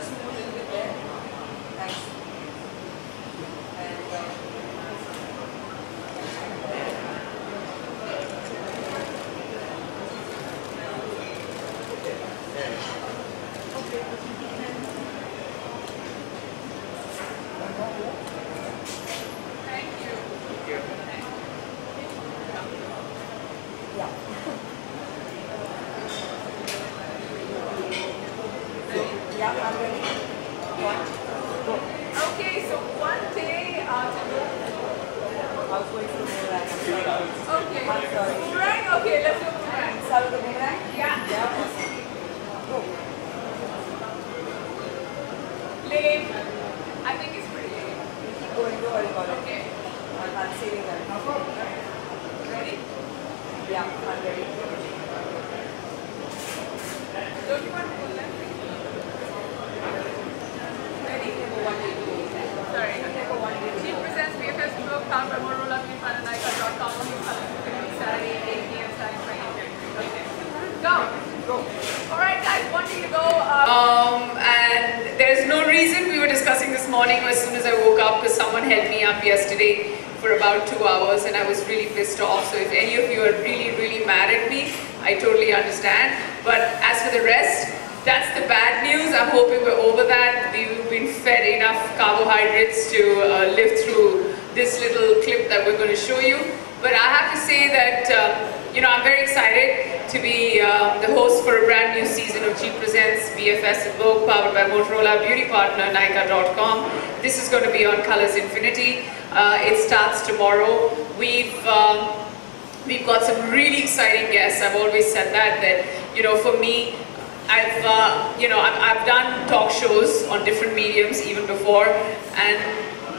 just move a little bit there. Thanks. Yeah, I'm ready. One, go. Okay, so one day to go. I was going for the boomerang. Okay. I'm sorry. Boomerang? Okay, let's do boomerang. Start with the boomerang? Yeah. Yeah. Go. Lame. I think it's pretty lame. Keep going. Don't worry about it. Okay. I'm saving that. Ready? Yeah, I'm ready. Don't you want to pull them? Ready? Sorry. She presents Bffs Vogue, powered by Motorola, Newfananaika.com, Saturday, 8 p.m. starting 2023. Okay. Go! Go. Alright guys, wanting to go, and there's no reason. We were discussing this morning as soon as I woke up because someone held me up yesterday for about 2 hours and I was really pissed off. So if any of you are really, really mad at me, I totally understand. But as for the rest, that's the bad news. I'm hoping we're over that. We've been fed enough carbohydrates to live through this little clip that we're going to show you. But I have to say that, I'm very excited to be the host for a brand new season of G Presents Bffs Vogue, powered by Motorola, beauty partner Nykaa.com. This is going to be on Colors Infinity. It starts tomorrow. We've got some really exciting guests. I've always said that for me, I've done talk shows on different mediums even before, and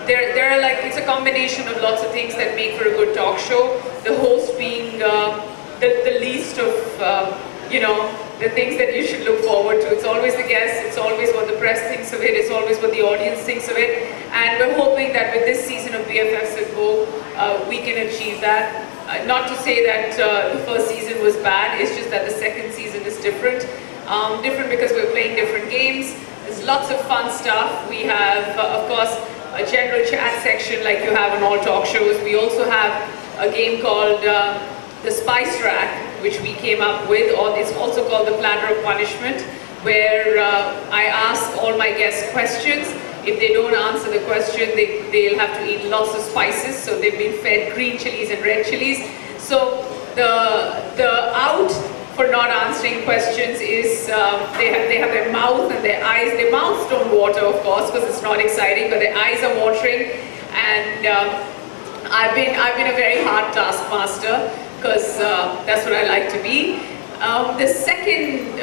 they're like, it's a combination of lots of things that make for a good talk show. The host being the least of the things that you should look forward to. It's always the guest, it's always what the press thinks of it, it's always what the audience thinks of it, and we're hoping that with this season of Bffs Vogue, we can achieve that. Not to say that the first season was bad, it's just that the second season is different. Different because we're playing different games. There's lots of fun stuff. We have, of course, a general chat section like you have on all talk shows. We also have a game called the Spice Rack, which we came up with, or it's also called the Platter of Punishment, where I ask all my guests questions. If they don't answer the question, they'll have to eat lots of spices. So they've been fed green chilies and red chilies. So the out for not answering questions is they have their mouth and their eyes. Their mouths don't water, of course, because it's not exciting, but their eyes are watering. And I've been a very hard taskmaster because that's what I like to be. The second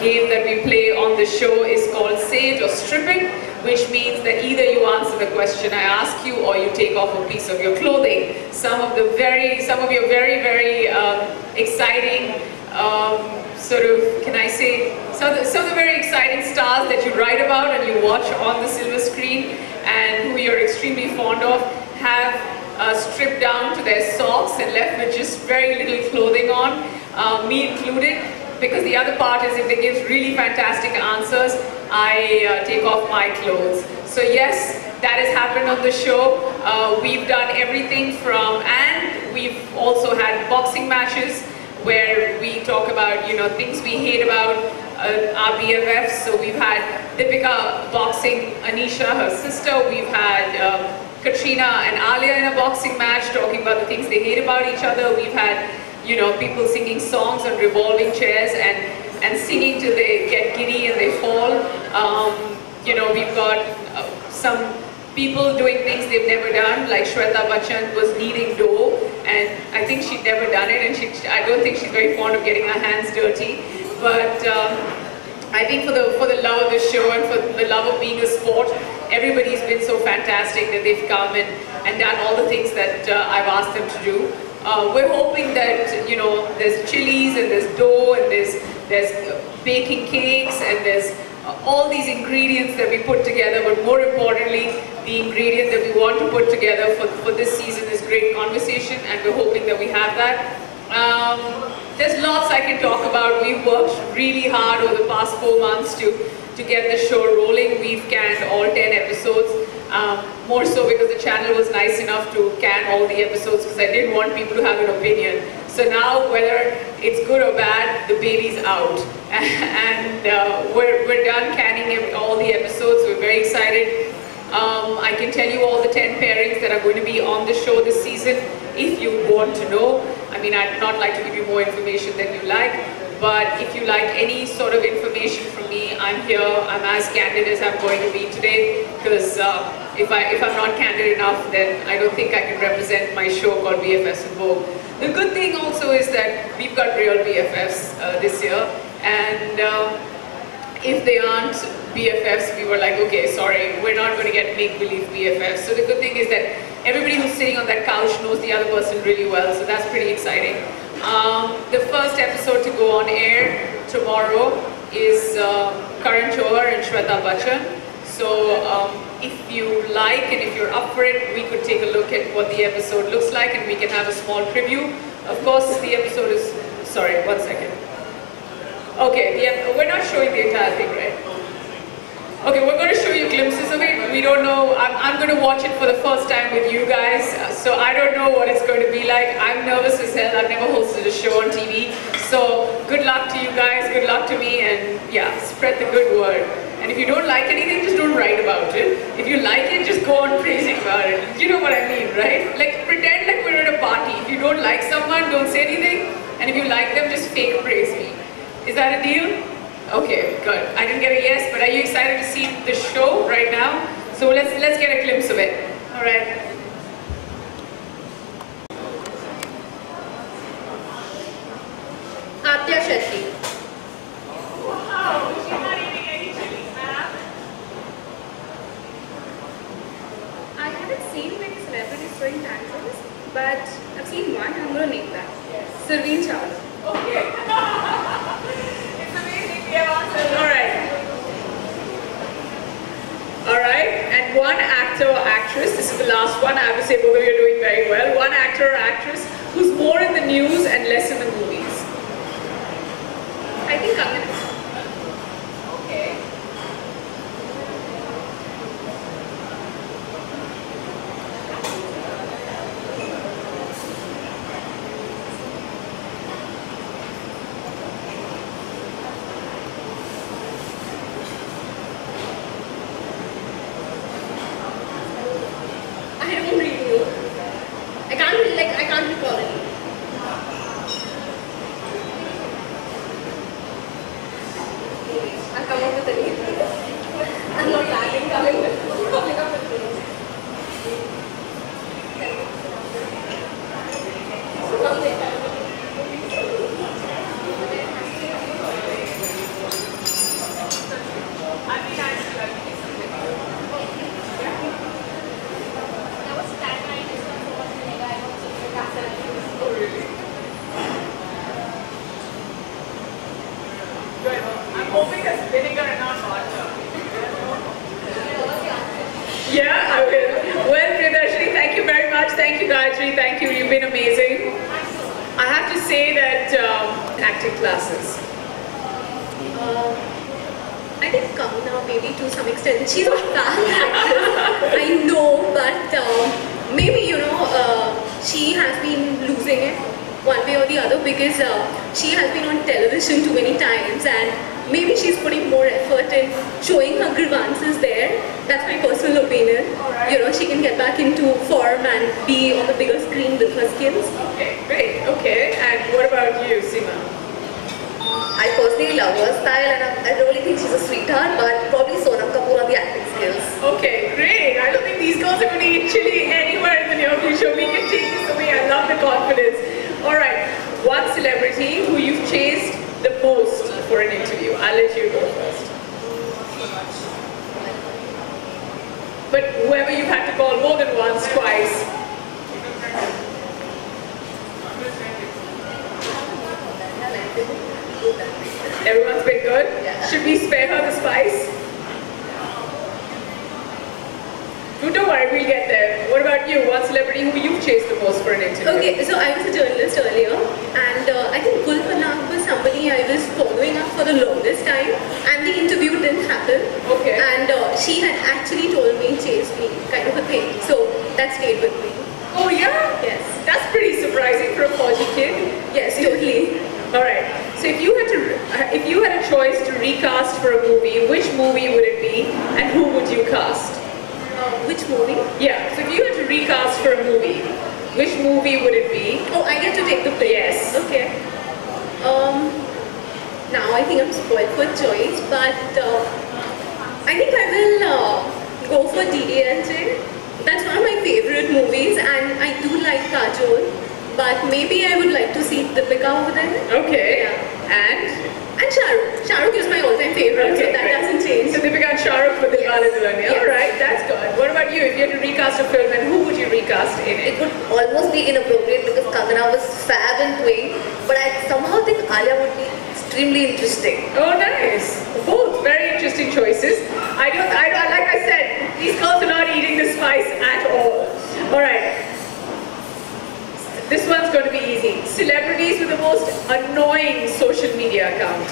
game that we play on the show is called Say It or Strip It, which means that either you answer the question I ask you or you take off a piece of your clothing. Some of your very, very exciting sort of, can I say, some of the very exciting stars that you write about and you watch on the silver screen and who you're extremely fond of have stripped down to their socks and left with just very little clothing on, me included, because the other part is if they give really fantastic answers, I take off my clothes. So yes, that has happened on the show. We've done everything from, and we've also had boxing matches where we talk about, things we hate about our BFFs. So we've had Deepika boxing Anisha, her sister. We've had Katrina and Alia in a boxing match talking about the things they hate about each other. We've had, people singing songs on revolving chairs and singing till they get giddy and they fall. We've got some people doing things they've never done, like Shweta Bachchan was kneading dough, and I think she'd never done it, and I don't think she's very fond of getting her hands dirty. But I think for the love of the show and for the love of being a sport, everybody's been so fantastic that they've come and done all the things that I've asked them to do. We're hoping that, there's chilies and there's dough and there's baking cakes and there's all these ingredients that we put together, but more importantly, the ingredient that we want to put together for this season is great conversation, and we're hoping that we have that. There's lots I can talk about. We've worked really hard over the past 4 months to to get the show rolling. We've canned all 10 episodes, more so because the channel was nice enough to can all the episodes because I didn't want people to have an opinion. So now, whether it's good or bad, the baby's out. And we're done canning all the episodes. We're very excited. I can tell you all the 10 pairings that are going to be on the show this season if you want to know. I mean, I'd not like to give you more information than you like, but if you like any sort of information from me, I'm here. I'm as candid as I'm going to be today, because if I'm not candid enough, then I don't think I can represent my show called Bffs Vogue. The good thing also is that we've got real BFFs this year, and if they aren't BFFs, we were like, okay, sorry, we're not going to get make-believe BFFs. So the good thing is that everybody who's sitting on that couch knows the other person really well, so that's pretty exciting. The first episode to go on air tomorrow is Karan Johar and Shweta Bachchan. So if you like and if you're up for it, we could take a look at what the episode looks like and we can have a small preview. Of course, the episode is, sorry, 1 second. Okay, we're not showing the entire thing, right? Okay, we're going to show you glimpses of it. We don't know, I'm going to watch it for the first time with you guys, so I don't know what it's going to be like. I'm nervous as hell. I've never hosted a show on TV. So good luck to you guys, good luck to me, and yeah, spread the good word. And if you don't like anything, just don't write about it. If you like it, just go on praising about it. You know what I mean, right? Like, pretend like we're at a party. If you don't like someone, don't say anything. And if you like them, just fake praise me. Is that a deal? Okay, good. I didn't get a yes, but are you excited to see the show right now? So let's get a glimpse of it. All right. Atya Shetty. Wow, she's not eating any chili, ma'am. I haven't seen many celebrities throwing tantrums, but I've seen one. I'm going to name that. Sirveen Chawla. Okay. It's amazing. We have answers. All right, and one actor or actress, this is the last one, I have to say both of you are doing very well, one actor or actress who's more in the news and less in the movies. I think Kangan. Okay. I don't really know. I can't recall it. I'll come up with a name. I'm not lagging, coming up with names. Good. I'm hoping it's vinegar and not vodka. Yeah, I will. Well, Priyadarshini, thank you very much. Thank you, Gayatri. Thank you. You've been amazing. I have to say that acting classes. I think Kamina, maybe to some extent, she's not bad actress. I know, but maybe, you know, she has been losing it one way or the other because she has been on television too many times and maybe she's putting more effort in showing her grievances there. That's my personal opinion. Alright. You know, she can get back into form and be on the bigger screen with her skills. Okay, great. Okay, and what about you, Seema? I personally love her style and I really think she's a sweetheart, but probably Sonam Kapoor on the acting skills. Okay, great. I don't think these girls are going to eat chili anywhere in the near future. We can take this away. I love the confidence. All right, one celebrity who you've chased the most for an interview. I'll let you go first. But whoever you've had to call more than once, twice. Everyone's been good? Yeah. Should we spare her the spice? Don't worry, we'll get there. What about you? One celebrity who you've chased the most for an interview? Okay, so I was a journalist earlier and I think Gul Panag was somebody I was following up for the longest this time, and the interview didn't happen. Okay. And she had actually told me, chase me, kind of a thing. So that stayed with me. Oh yeah? Yes. That's pretty surprising for a Fauji kid. Yes, totally. All right. So if you had a choice to recast for a movie, which movie would it be, and who would you cast? Which movie? Yeah. So if you had to recast for a movie, which movie would it be? Oh, I get to take the pick. Yes. Okay. Now I think I'm spoiled for choice, but I think I will go for DDLJ. That's one of my favorite movies, and I do like Kajol, but maybe I would like to see Deepika over there. Okay. Yeah. And Shah Rukh. Shah Rukh is my all-time favorite, so that great. doesn't change. So Deepika and Shah Rukh for Dilwale Dulhania. Yes. All right, that's good. What about you? If you had to recast a film, and who would you recast in it? It would almost be inappropriate because Kangana was fab in Twing, but I somehow think Alia would be extremely interesting. Oh, nice. Both very interesting choices. Like I said, these girls are not eating the spice at all. All right. This one's going to be easy. Celebrities with the most annoying social media account.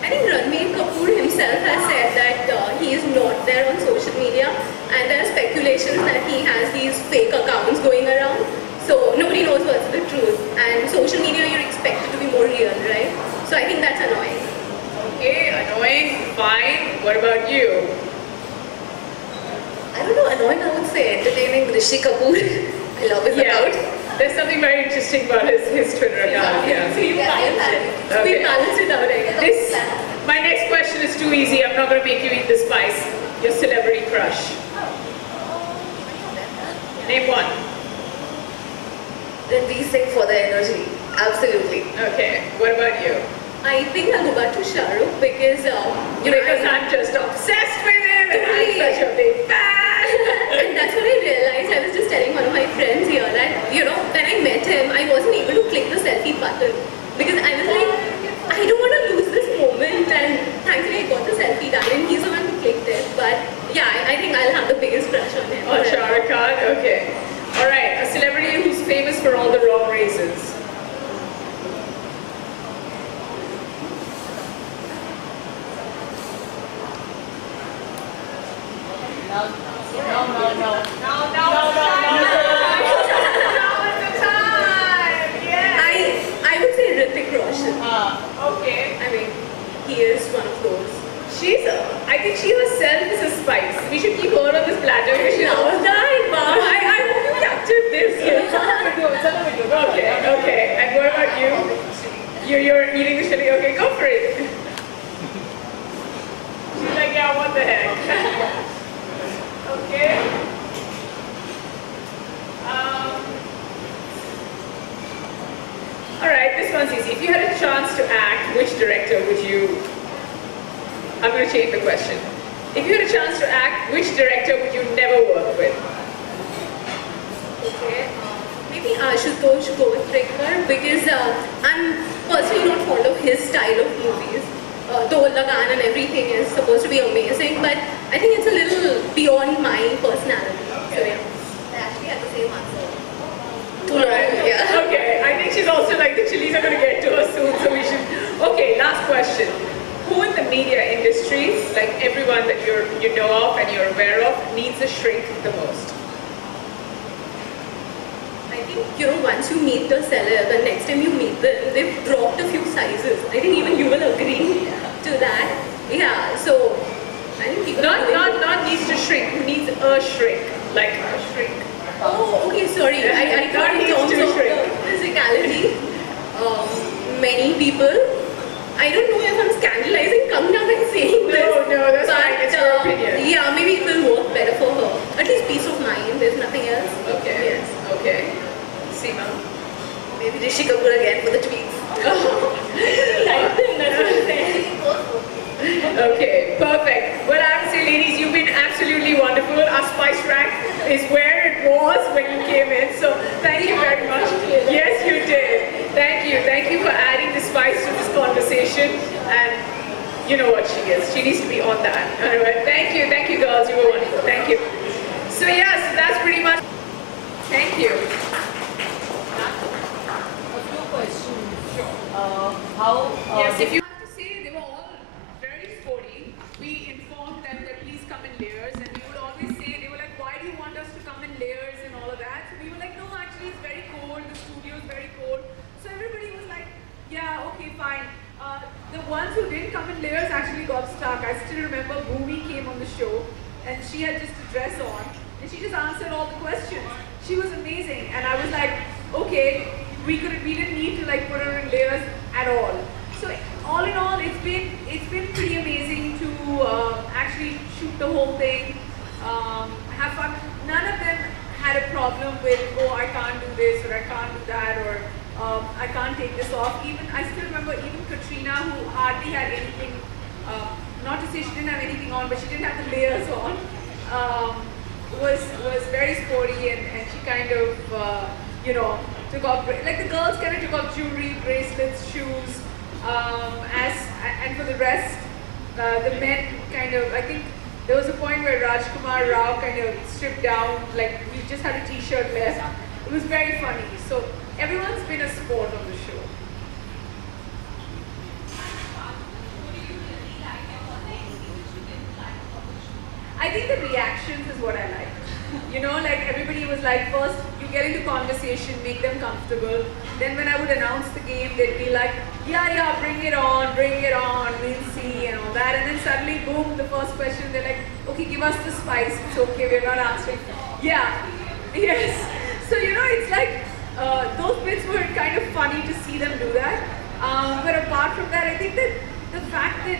I think Ranbir Kapoor himself has said that he is not there on social media, and there are speculations that he has these fake accounts going around. So nobody knows what's the truth. And social media, you're expected to be more real, right? So I think that's annoying. Okay, annoying, fine. What about you? I don't know, annoying I would say entertaining Rishi Kapoor. I love his account. There's something very interesting about his Twitter account. Yeah. So you Okay. we balance it out, I guess. My next question is too easy. I'm not going to make you eat the spice. Your celebrity crush. Name one. Then we sing for the energy. Absolutely. Okay. What about you? I think I'll go back to Shah Rukh because, Because I'm just obsessed with him and I'm Totally. such a big fan. and that's what I realized. I was just telling one of my friends here that, when I met him, I wasn't able to click the selfie button because I was like, I don't want to lose this moment, and thankfully I got the selfie done and he's the one who clicked it. But yeah, I think I'll have the biggest crush on him. Oh, Shah Rukh Khan? Okay. All right. A celebrity who's famous for all the wrong reasons. I would say Hrithik Roshan. Okay. I mean, he is one of those. I think she herself is a spice. We should keep her on this platter because she's Love all that, wow. I hope you captured this. Okay. And what about you? You're eating the chili. Okay, go for it. She's like, yeah, what the heck? Okay. All right, this one's easy. If you had a chance to act, which director would you? I'm going to change the question. If you had a chance to act, which director would you never work with? Okay, maybe Ashutosh Govardhan because I'm personally not fond of his style of movies. Though Lagan and everything is supposed to be amazing, but I think it's a little beyond my personality. So yeah. I actually had the same answer. All right. Yeah. Okay, I think she's also like the chilies are going to get to her soon, so we should. Okay, last question. Who in the media industry, like everyone that you know of and you're aware of, needs a shrink the most? I think, once you meet the celeb and next time you meet them, they've dropped a few sizes. I think even you will agree to that. Yeah, so I think people Not needs to shrink, who needs a shrink, like a shrink. Oh, okay, sorry. I thought in terms of the physicality. Many people. I don't know if I'm scandalizing Kangna by saying this. No, that's but, fine. It's your opinion. Yeah, maybe it will work better for her. At least peace of mind. There's nothing else. Okay. Yes. Okay. Seema. Maybe Rishi Kapoor again for the tweets. Like them, that's what I'm saying. Okay, perfect. Well, I would say, ladies, you've been absolutely wonderful. Our spice rack is where it was when you came in. So thank you very much. Yes, you did. Thank you. Thank you for adding the spice to this conversation. And you know what she is. She needs to be on that. All right. Thank you. Thank you, girls. You were wonderful. Thank you. So yes, that's pretty much. Thank you. how. Yes, if you have to say, they were all very sporty. We informed them that please come in layers, and we would always say, they were like, why do you want us to come in layers and all of that? So we were like, no, actually it's very cold, the studio is very cold. So everybody was like, yeah, okay, fine. The ones who didn't come in layers actually got stuck. I still remember Bhumi came on the show, and she had just a dress on, and she just answered all the questions. She was amazing, and I was like, okay, we didn't need to like put her in layers at all. So all in all, it's been pretty amazing to actually shoot the whole thing, have fun. None of them had a problem with, oh, I can't do this or I can't do that, or I can't take this off. Even I still remember even Katrina, who hardly had anything. Not to say she didn't have anything on, but she didn't have the layers on. Was very sporty, and she kind of you know, took off, like the girls kind of took off jewelry, bracelets, shoes, and for the rest, the men kind of, I think there was a point where Rajkumar Rao kind of stripped down, like we just had a t-shirt left. It was very funny. So everyone's been a sport on the show. I think the reactions is what I like. You know, like everybody was like, first you get into conversation, make them comfortable. Then when I would announce the game, they'd be like, yeah, bring it on, we'll see, and all that. And then suddenly, boom, the first question, they're like, okay, give us the spice, it's okay, we're not answering. Yeah, yes. So, you know, it's like, those bits were kind of funny to see them do that. But apart from that, I think that the fact that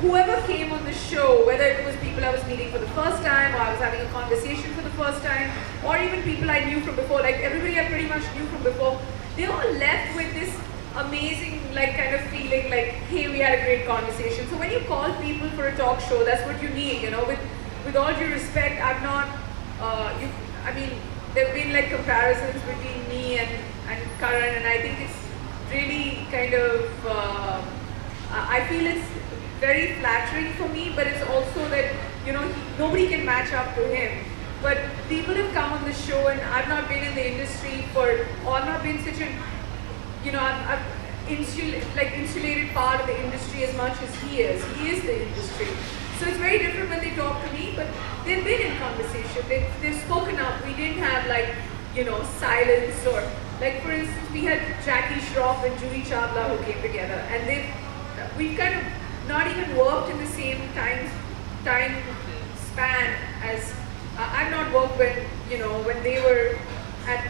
whoever came on the show, whether it was people I was meeting for the first time, or I was having a conversation for the first time, or even people I knew from before, like everybody I pretty much knew from before, they all left with this amazing, like, kind of feeling like, hey, we had a great conversation. So when you call people for a talk show, that's what you need, you know. With all due respect, I'm not, I mean, there have been like comparisons between me and Karan, and I think it's really kind of, I feel it's very flattering for me, but it's also that, you know, nobody can match up to him. But people have come on the show, and I've not been in the industry or I've not been such a, you know, I've insulated part of the industry as much as he is. He is the industry. So it's very different when they talk to me, but they've been in conversation. They've spoken up. We didn't have like, you know, silence, or like, for instance, we had Jackie Shroff and Juhi Chawla who came together, and we've kind of not even worked in the same time span as I've not worked when, you know, when they were at,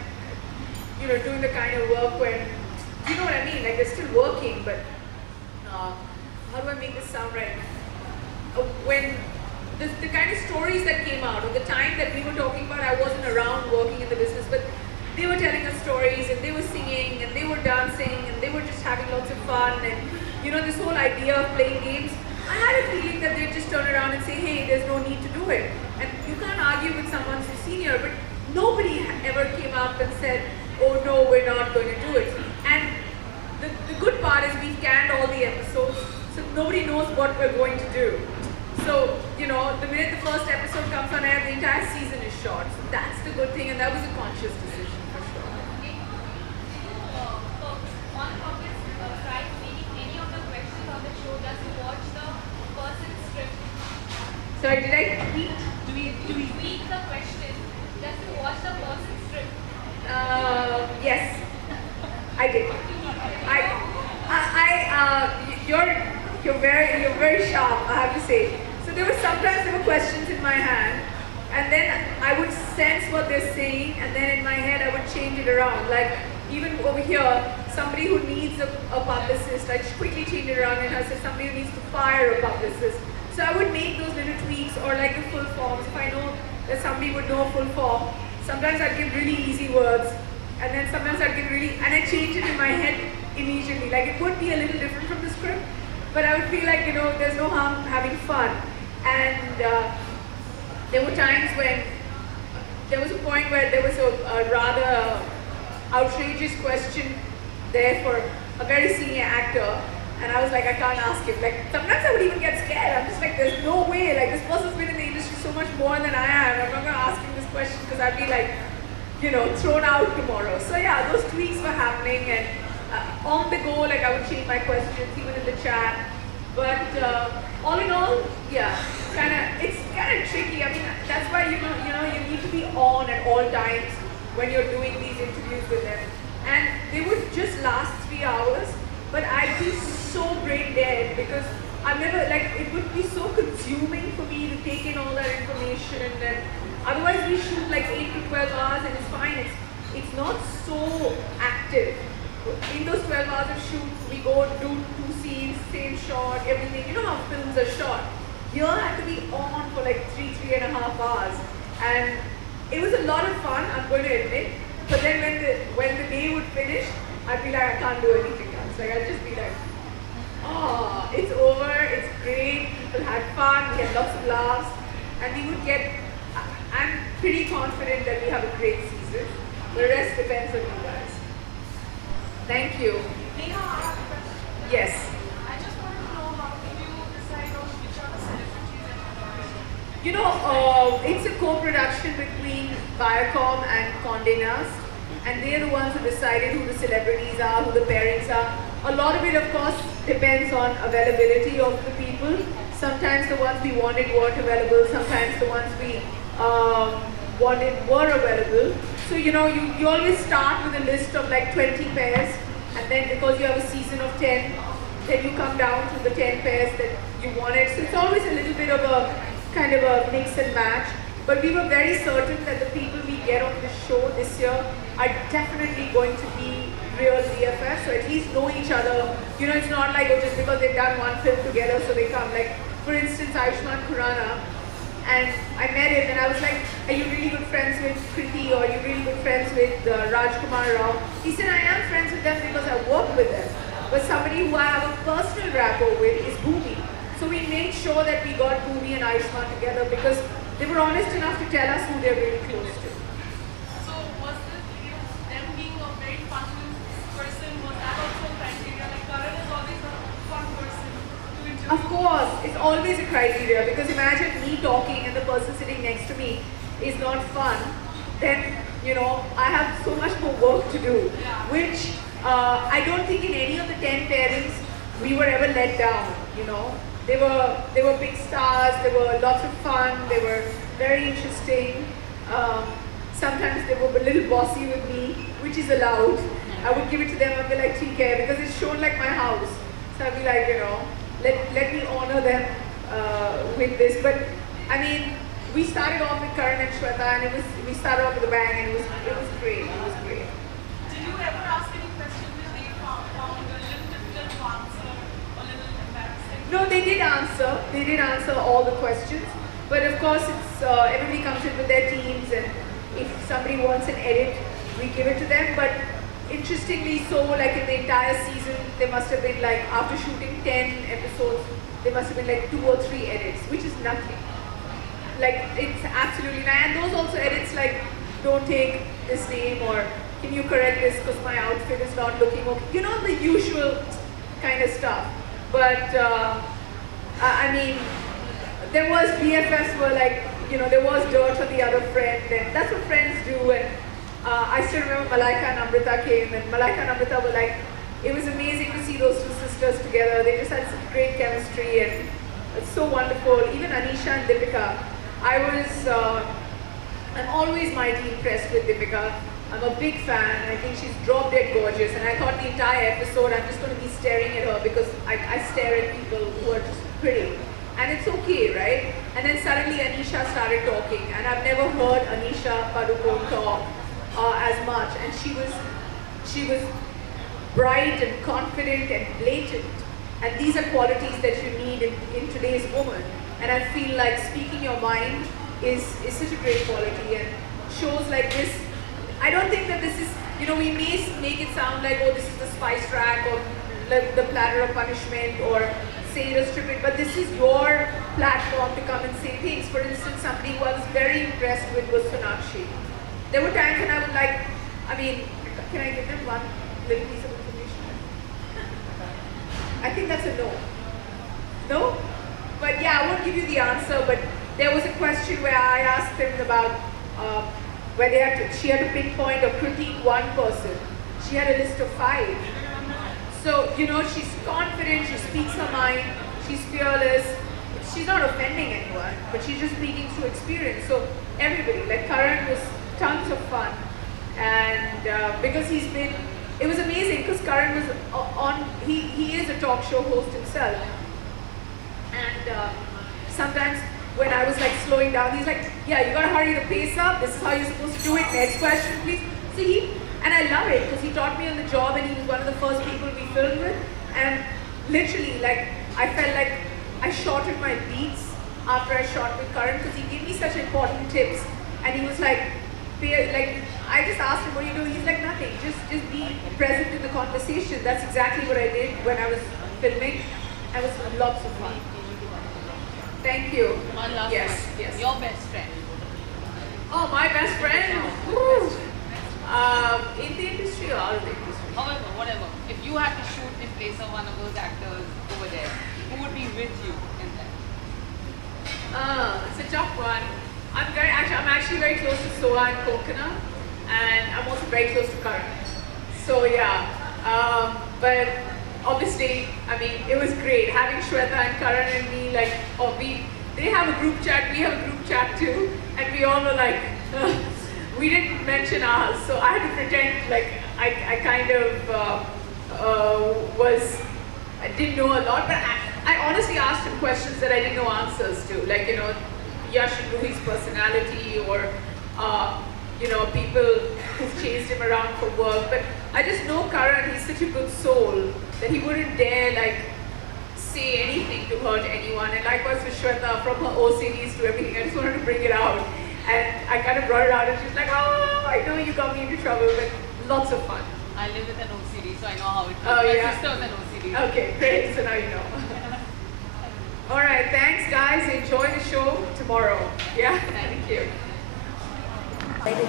you know, doing the kind of work when, you know what I mean, like they're still working, but how do I make this sound right? When the kind of stories that came out, or the time that we were talking about, I wasn't around working in the business, but they were telling us stories, and they were singing, and they were dancing, and they were just having lots of fun, and you know, this whole idea of playing games, I had a feeling that they'd just turn around and say, hey, there's no need to do it. And you can't argue with someone who's senior, but nobody ever came up and said, oh no, we're not going to do it. And the good part is we've canned all the episodes, so nobody knows what we're going to do. So, you know, the minute the first episode comes on air, the entire season is short. So that's the good thing, and that was a conscious decision for sure. On purpose, try to make any of the questions on the show just to watch the person's script. Sorry, did I tweet? Do we? Tweak the question just to watch the person's script. Yes, I did. You're very sharp, I have to say. So sometimes there were questions in my hand, and then I would sense what they're saying, and then in my head I would change it around. Like even over here, somebody who needs a publicist, I just quickly change it around, and I said somebody who needs to fire a publicist. So I would make those little tweaks, or like the full forms. If I know that somebody would know a full form, sometimes I'd give really easy words, and then sometimes I'd give and I change it in my head immediately. Like it would be a little different from the script, but I would feel like, you know, there's no harm having fun. And there were times when there was a point where there was a rather outrageous question there for a very senior actor, and I was like, I can't ask him. Like sometimes I would even get scared. I'm just like, there's no way. Like this person's been in the industry so much more than I have. I'm not gonna ask him this question because I'd be like, you know, thrown out tomorrow. So yeah, those tweaks were happening, and on the go know, like I would change my questions even in the chat. But all in all, yeah, it's kind of tricky. I mean, that's why you need to be on at all times when you're doing these interviews with them. And they would just last 3 hours, but I'd be so brain dead because I've never, like, it would be so consuming for me to take in all that information, and otherwise we shoot like 8 to 12 hours and it's fine. It's not so active. In those 12 hours of shoot, we go do 2 scenes, same shot, everything. You know how films are shot. Here I had to be on for like 3.5 hours. And it was a lot of fun, I'm going to admit. But then when the day would finish, I'd be like, I can't do anything else. Like I'd just be like, oh, it's over, it's great, people had fun, we had lots of laughs, and we would get, I'm pretty confident that we have a great season. The rest depends on you guys. Thank you. Neha, I have a question. Yes. I just wanted to know how did you decide on which are the celebrities and minorities? You know, it's a co-production between Viacom and Condé Nast, and they're the ones who decided who the celebrities are, who the pairings are. A lot of it, of course, depends on availability of the people. Sometimes the ones we wanted weren't available, sometimes the ones we wanted were available. So, you know, you always start with a list of like 20 pairs, and then because you have a season of 10, then you come down to the 10 pairs that you wanted. So it's always a little bit of a kind of a mix and match. But we were very certain that the people we get on the show this year are definitely going to be real BFFs, so at least know each other. You know, it's not like, oh, just because they've done one film together, so they come. Like, for instance, Ayushmann Khurrana, and I met him and I was like, are you really good friends with Kriti, or are you really good friends with Rajkumar Rao? He said, I am friends with them because I work with them. But somebody who I have a personal rapport with is Bhumi. So we made sure that we got Bhumi and Ayushmann together because they were honest enough to tell us who they're really close to. So was this, them being a very fun person, was that also a criteria? Like Karan is always a fun person to interview. Of course, it's always a criteria because imagine me talking and the person sitting next to me is not fun, then, you know, I have so much more work to do, which I don't think in any of the 10 pairings we were ever let down, you know. They were big stars, they were lots of fun, they were very interesting. Sometimes they were a little bossy with me, which is allowed. I would give it to them and be like, TK, because it's shown like my house. So I'd be like, you know, let me honor them with this. But I mean, we started off with Karan and Shweta, and we started off with a bang, and it was great. It was great. Did you ever ask any questions which they found a little difficult to answer, a little embarrassing? No, they did answer. They did answer all the questions. But of course, it's everybody comes in with their teams, and if somebody wants an edit, we give it to them. But interestingly so, like in the entire season, there must have been like, after shooting 10 episodes, there must have been like 2 or 3 edits, which is nothing. Like, it's absolutely nice. And those also edits like, don't take this name, or can you correct this because my outfit is not looking okay. You know, the usual kind of stuff. But, I mean, there was BFFs were like, you know, there was dirt on the other friend, and that's what friends do. And I still remember Malaika and Amrita came, and Malaika and Amrita were like, it was amazing to see those 2 sisters together. They just had such great chemistry, and it's so wonderful. Even Anisha and Deepika, I'm always mightily impressed with Deepika. I'm a big fan. I think she's drop dead gorgeous, and I thought the entire episode I'm just going to be staring at her because I stare at people who are just pretty. And it's okay, right? And then suddenly Anisha started talking, and I've never heard Anisha Padukone talk as much. And she was bright and confident and blatant. And these are qualities that you need in today's woman. And I feel like speaking your mind is such a great quality. And shows like this, I don't think that this is, you know, we may make it sound like, oh, this is the spice rack, or the platter of punishment, or say it or strip it, but this is your platform to come and say things. For instance, somebody who I was very impressed with was Sonakshi. There were times when I would like, I mean, can I give them one little piece of information? I think that's a no. No? But yeah, I won't give you the answer, but there was a question where I asked them about where she had to pinpoint or critique one person. She had a list of 5. So, you know, she's confident, she speaks her mind, she's fearless. She's not offending anyone, but she's just speaking through experience. So everybody, like Karan was tons of fun. And because it was amazing because Karan was he is a talk show host himself. And sometimes when I was like slowing down, he's like, yeah, you gotta hurry the pace up. This is how you're supposed to do it. Next question, please. So and I love it because he taught me on the job and he was one of the first people we filmed with. And literally, like, I felt like I shortened my beats after I shot with Karan because he gave me such important tips. And he was like, I just asked him, what do you do? He's like, nothing. Just be present in the conversation. That's exactly what I did when I was filming. It was lots of fun. Thank you. One last yes, question. yes. Your best friend. Oh, my best friend? Woo. In the industry or out of the industry? However, whatever. If you had to shoot in place of one of those actors over there, who would be with you in that? It's a tough one. I'm actually very close to Soha and Kokana, and I'm also very close to Karan. So yeah, but obviously, I mean, it was great having Shweta and Karan and me. Like, they have a group chat, we have a group chat too, and we all were like, we didn't mention ours, so I had to pretend like I kind of I didn't know a lot, but I honestly asked him questions that I didn't know answers to, like, you know, Yash and Ruhi's personality, or you know, people who've chased him around for work. But I just know Karan, he's such a good soul that he wouldn't dare like say anything to hurt anyone. And likewise with Shweta, from her O series to everything, I just wanted to bring it out. And I kind of brought it out and she's like, oh, I know you got me into trouble, but lots of fun. I live with an OCD, so I know how it feels. Oh, My yeah. sister's an OCD. Okay, great, so now you know. All right, thanks guys, enjoy the show tomorrow. Yeah, thank you. Thank you.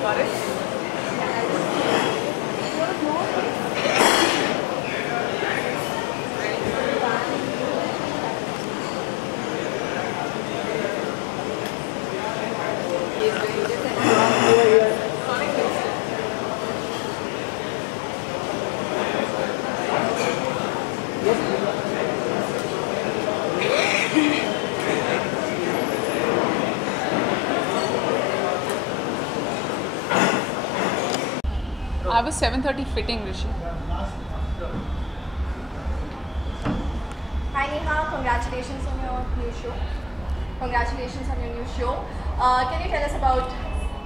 Got it? I was 7:30 fitting, Rishi. Hi Neha, congratulations on your new show. Congratulations on your new show. Can you tell us about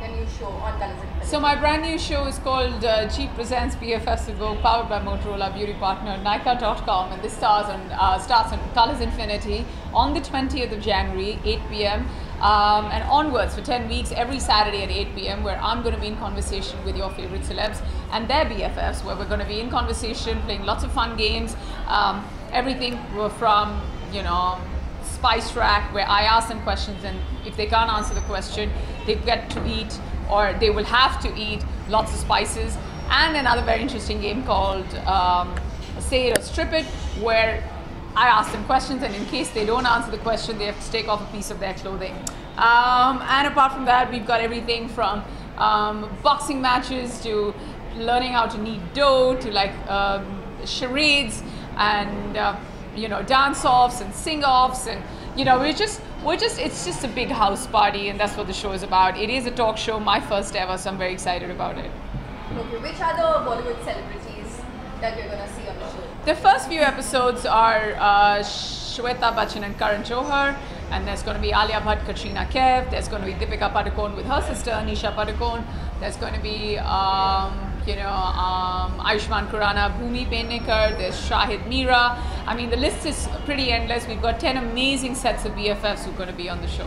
your new show on Colors and So my brand new show is called G Presents Bffs Vogue, powered by Motorola, beauty partner Nykaa.com, and this starts on Colors Infinity on the 20th of January, 8 p.m. And onwards for 10 weeks, every Saturday at 8 p.m, where I'm going to be in conversation with your favorite celebs and their BFFs, where we're going to be in conversation, playing lots of fun games, everything from, you know, Spice Rack, where I ask them questions, and if they can't answer the question, they get to eat, or they will have to eat lots of spices, and another very interesting game called Say It or Strip It, where I ask them questions, and in case they don't answer the question, they have to take off a piece of their clothing. And apart from that, we've got everything from boxing matches to learning how to knead dough to like charades and you know, dance-offs and sing-offs, and you know, it's just a big house party, and that's what the show is about. It is a talk show, my first ever, so I'm very excited about it. Okay, which are the Bollywood celebrities that we're gonna see on the show? The first few episodes are Shweta Bachchan and Karan Johar, and there's going to be Alia Bhatt, Katrina Kaif, there's going to be Deepika Padukone with her sister Nisha Padukone, there's going to be Ayushmann Khurrana, Bhumi Pednekar, there's Shahid Meera. I mean, the list is pretty endless. We've got 10 amazing sets of BFFs who are going to be on the show.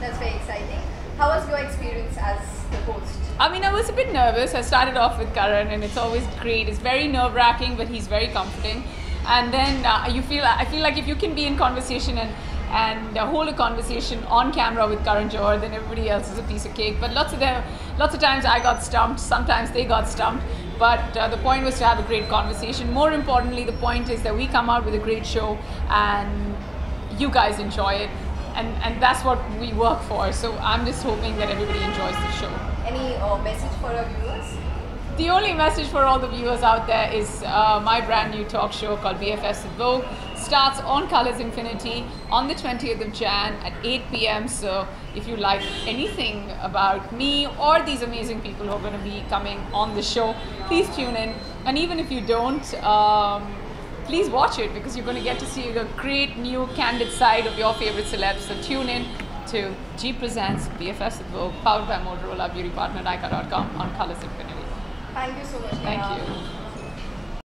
That's very exciting. How was your experience as the host? I mean, I was a bit nervous. I started off with Karan, and it's always great. It's very nerve-wracking, but he's very comforting. And then I feel like if you can be in conversation and hold a conversation on camera with Karan Johar, then everybody else is a piece of cake. But lots of times I got stumped. Sometimes they got stumped. But the point was to have a great conversation. More importantly, the point is that we come out with a great show and you guys enjoy it. And that's what we work for. So I'm just hoping that everybody enjoys the show. Any message for our viewers? The only message for all the viewers out there is my brand new talk show called Bffs Vogue starts on Colors Infinity on the 20th of Jan at 8 p.m. So if you like anything about me or these amazing people who are going to be coming on the show, please tune in. And even if you don't, please watch it, because you're going to get to see the great new candid side of your favorite celebs. So tune in to G Presents Bffs Vogue, powered by Motorola, beauty partner Nykaa.com on Colors Infinity. Thank you so much. Thank Neha. you.